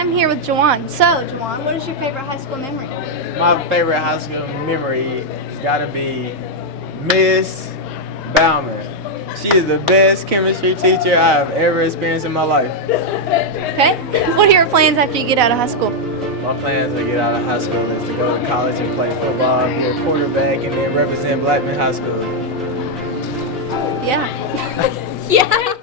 I'm here with Jauan. So, Jauan, what is your favorite high school memory? My favorite high school memory has got to be Miss Bauman. She is the best chemistry teacher I have ever experienced in my life. Okay. What are your plans after you get out of high school? My plans to get out of high school is to go to college and play football, be a quarterback, and then represent Blackman High School. Yeah. Yeah.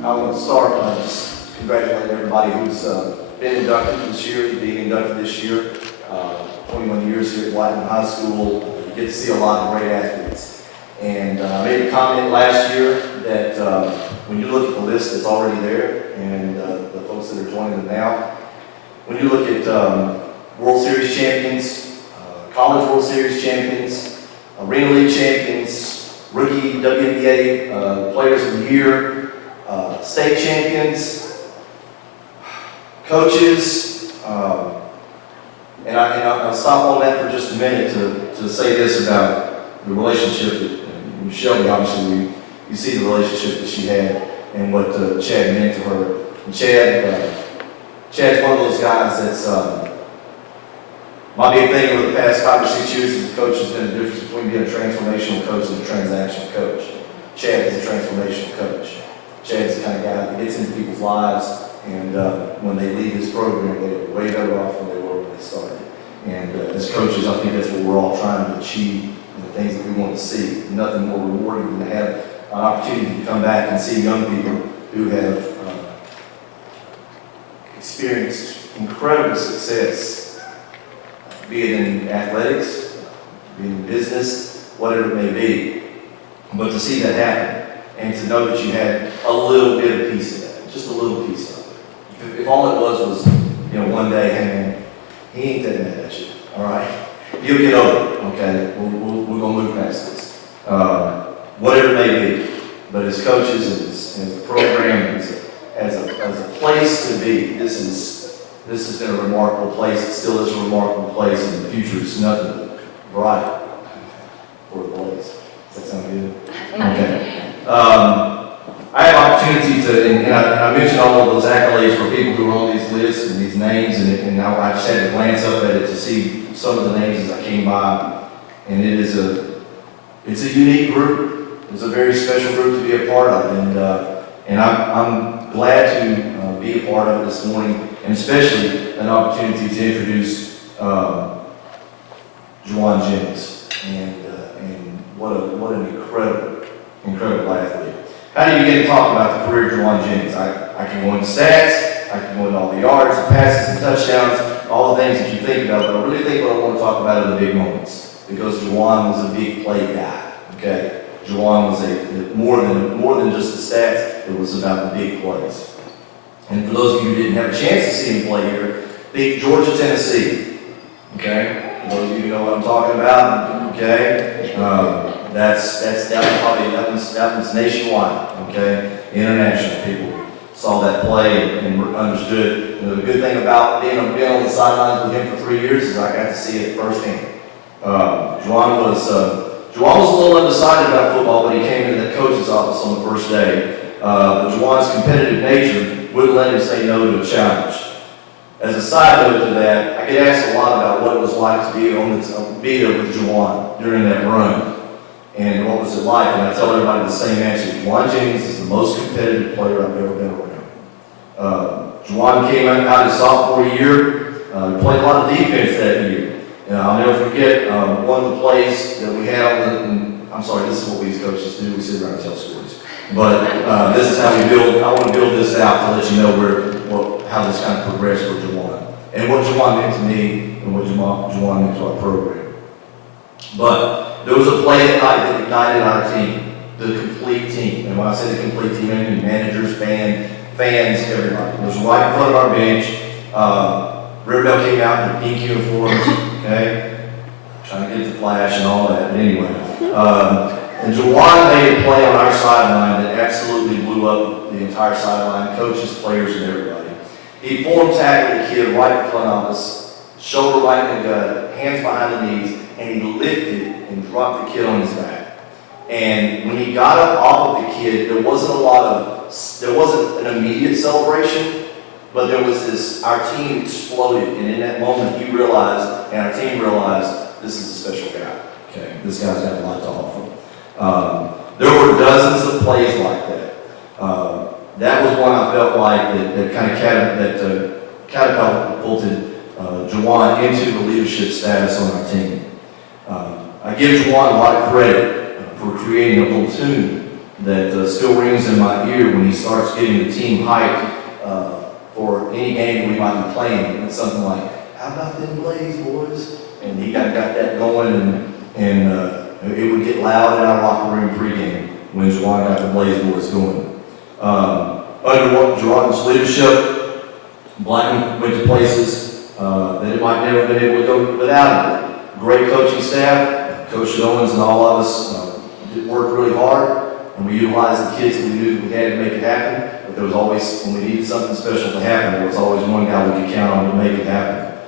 I want to start by just congratulating everybody who's been inducted this year, being inducted this year. 21 years here at Blackman High School. You get to see a lot of great athletes. And I made a comment last year that when you look at the list that's already there and the folks that are joining them now, when you look at World Series champions, College World Series champions, Arena League champions, rookie WNBA Players of the Year, state champions, coaches, and I'll stop on that for just a minute to say this about the relationship that Shelby, obviously, you see the relationship that she had and what Chad meant to her. And Chad's one of those guys that's my big thing over the past 5 or 6 years as a coach has been the difference between being a transformational coach and a transactional coach. Chad is a transformational coach. Chad's the kind of guy that gets into people's lives, and when they leave his program, they're way better off than they were when they started. And as coaches, I think that's what we're all trying to achieve, and the things that we want to see. Nothing more rewarding than to have an opportunity to come back and see young people who have experienced incredible success, be it in athletics, be it in business, whatever it may be. But to see that happen, and to know that you had a little bit of piece of that, just a little piece of it. If all it was, one day, hey man, he ain't that mad at you, all right? You'll get over it, okay? We're gonna move past this. Whatever it may be, but as coaches, as a program, as a place to be, this has been a remarkable place. It still is a remarkable place, and the future is nothing but bright for the place. Does that sound good? Okay. I have opportunity to, and I mentioned all of those accolades for people who are on these lists and these names, and I just had to glance up at it to see some of the names as I came by, and it's a unique group. It's a very special group to be a part of, and I'm glad to be a part of it this morning, and especially an opportunity to introduce Jauan Jennings, and what an incredible athlete. How do you begin to talk about the career of Jauan Jennings? I can go into stats, I can go into all the yards, the passes, and touchdowns, all the things that you think about, but I really think what I want to talk about are the big moments, because Jauan was a big play guy, okay? Jauan was more than just the stats, it was about the big plays. And for those of you who didn't have a chance to see him play here, think Georgia, Tennessee, okay? For those of you who know what I'm talking about, okay? That was nationwide, okay? International people saw that play and understood. The good thing about being on the sidelines with him for 3 years is I got to see it firsthand. Jauan was a little undecided about football when he came into the coach's office on the first day. But Jauan's competitive nature wouldn't let him say no to a challenge. As a side note to that, I get asked a lot about what it was like to be there with Jauan during that run. And what was it like? And I tell everybody the same answer. Jauan Jennings is the most competitive player I've ever been around. Jauan came out his sophomore year, played a lot of defense that year. And I'll never forget one of the plays that we had I'm sorry, this is what we as coaches do, we sit around and tell stories. But this is how we build, I want to build this out to let you know how this kind of progressed for Jauan. And what Jauan meant to me, and what Jauan meant to our program. But there was a play that night that ignited our team, the complete team. And when I say the complete team, I mean managers, fans, everybody. It was right in front of our bench. Riverdale came out in the pink uniforms, okay? Trying to get the flash and all that, but anyway. And Jauan made a play on our sideline that absolutely blew up the entire sideline, coaches, players, and everybody. He form tackled the kid right in front of us, shoulder right in the gut, hands behind the knees, and he lifted and dropped the kid on his back. And when he got up off of the kid, there wasn't an immediate celebration, but there was this, our team exploded, and in that moment he realized, and our team realized, this is a special guy. Okay, this guy's got a lot to offer. There were dozens of plays like that. That was one I felt like that kind of catapulted Jauan into the leadership status on our team. I give Jauan a lot of credit for creating a platoon that still rings in my ear when he starts getting the team hyped for any game that we might be playing. It's something like, how about them Blaze boys? And he got that going, and it would get loud in our locker room pregame when Jauan got the Blaze boys going. Under Jauan's leadership, Blackman went to places that it might never have been able to go without him. Great coaching staff, Coach Owens and all of us worked really hard, and we utilized the kids that we knew that we had to make it happen. But there was always, when we needed something special to happen, there was always one guy we could count on to make it happen.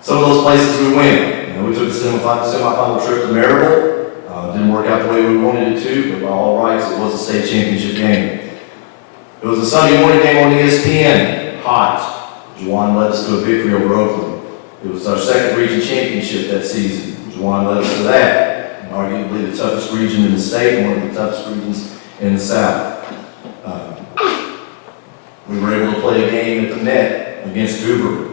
Some of those places we went. We took the semifinal trip to Maryville. Didn't work out the way we wanted it to, but by all rights, it was a state championship game. It was a Sunday morning game on ESPN, hot. Jauan led us to a victory over Oakland. It was our second region championship that season. Jauan led us to that, and arguably the toughest region in the state and one of the toughest regions in the South. We were able to play a game at the net against Hoover,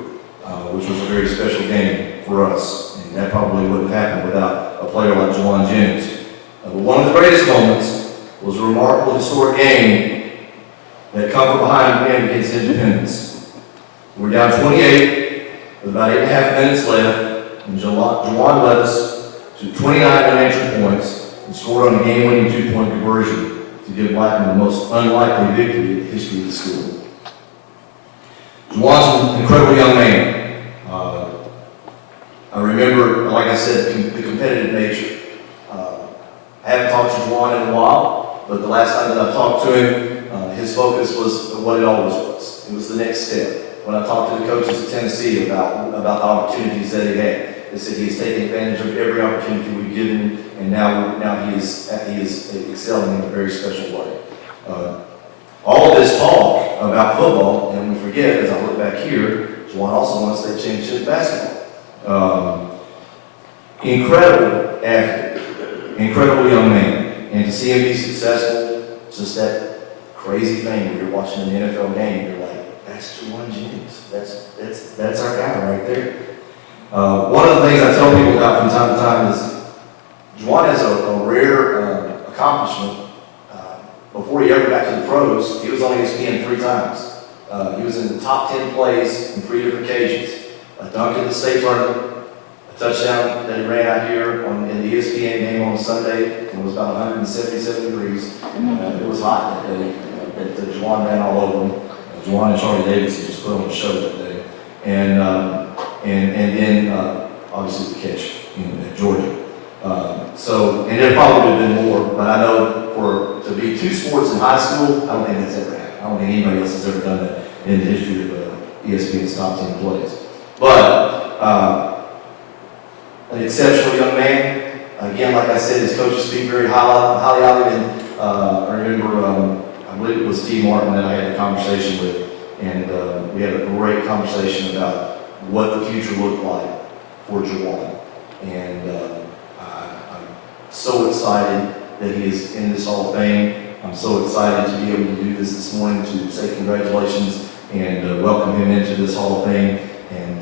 which was a very special game for us. And that probably wouldn't have happened without a player like Jauan Jennings. But one of the greatest moments was a remarkable historic game that come from behind win against Independence. We're down 28 with about 8.5 minutes left, and Jauan led us to 29 unanswered points and scored on a game-winning 2-point conversion to give Blackman the most unlikely victory in the history of the school. Jauan's an incredible young man. I remember, like I said, the competitive nature. I haven't talked to Jauan in a while, but the last time that I talked to him, his focus was what it always was. It was the next step. When I talked to the coaches at Tennessee about the opportunities that he had, they said he has taken advantage of every opportunity we've given him, and now he is excelling in a very special way. All of this talk about football, and we forget, as I look back here, Jauan also won a state championship in basketball. Incredible athlete, incredible young man, and to see him be successful, just that crazy thing when you're watching an NFL game, you're like, that's Jauan Jennings. That's our guy right there. One of the things I tell people about from time to time is Jauan has a rare accomplishment. Before he ever got to the pros, he was on ESPN 3 times. He was in the top 10 plays in 3 different occasions. A dunk in the state tournament, a touchdown that he ran out here in the ESPN game on Sunday. It was about 177 degrees. It was hot that day. Jauan ran all over him. Jauan and Charlie Davidson just put on a show that day. And then obviously the catch at Georgia. And there probably would have been more, but I know to be 2 sports in high school, I don't think that's ever happened. I don't think anybody else has ever done that in the history of ESPN's top 10 plays. But an exceptional young man. Again, like I said, his coaches speak very highly of him. I remember, I believe it was T. Martin that I had a conversation with, and we had a great conversation about what the future looked like for Jauan. And I'm so excited that he is in this Hall of Fame. I'm so excited to be able to do this morning, to say congratulations and welcome him into this Hall of Fame. And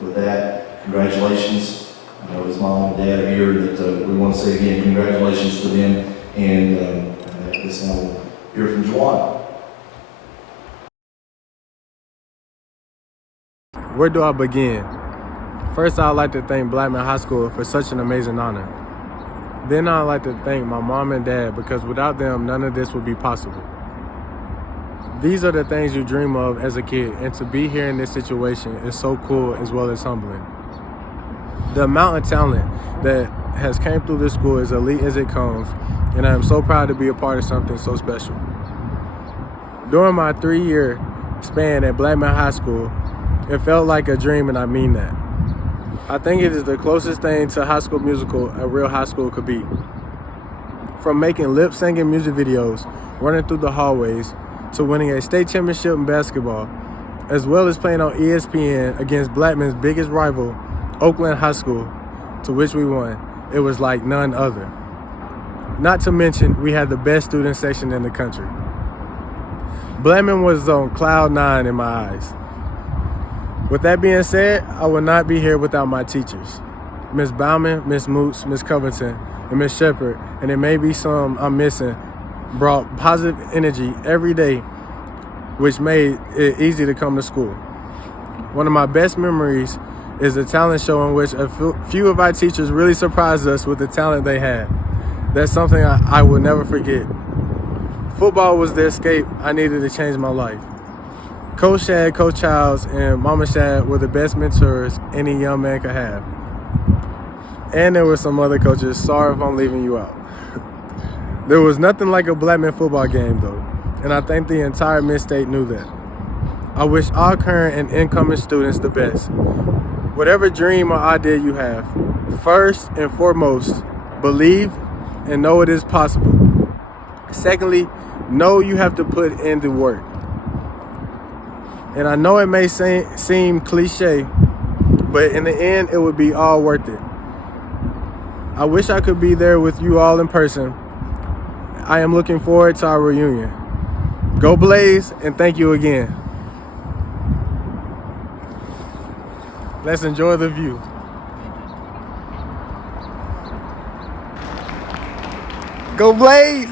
with that, congratulations. I know his mom and dad are here, that we want to say again, congratulations to them. And at this time, we'll hear from Jauan. Where do I begin? First, I'd like to thank Blackman High School for such an amazing honor. Then I'd like to thank my mom and dad, because without them, none of this would be possible. These are the things you dream of as a kid, and to be here in this situation is so cool as well as humbling. The amount of talent that has came through this school is elite as it comes, and I am so proud to be a part of something so special. During my 3-year span at Blackman High School, it felt like a dream, and I mean that. I think it is the closest thing to High School Musical a real high school could be. From making lip-singing music videos, running through the hallways, to winning a state championship in basketball, as well as playing on ESPN against Blackman's biggest rival, Oakland High School, to which we won. It was like none other. Not to mention, we had the best student section in the country. Blackman was on cloud 9 in my eyes. With that being said, I would not be here without my teachers. Miss Bauman, Miss Moots, Miss Covington, and Miss Shepard, and there may be some I'm missing, brought positive energy every day, which made it easy to come to school. One of my best memories is the talent show in which a few of our teachers really surprised us with the talent they had. That's something I will never forget. Football was the escape I needed to change my life. Coach Shad, Coach Childs, and Mama Shad were the best mentors any young man could have. And there were some other coaches. Sorry if I'm leaving you out. There was nothing like a Blackman football game, though, and I think the entire Mid-State knew that. I wish all current and incoming students the best. Whatever dream or idea you have, first and foremost, believe and know it is possible. Secondly, know you have to put in the work. And I know it may seem cliche, but in the end, it would be all worth it. I wish I could be there with you all in person. I am looking forward to our reunion. Go Blaze, and thank you again. Let's enjoy the view. Go Blaze!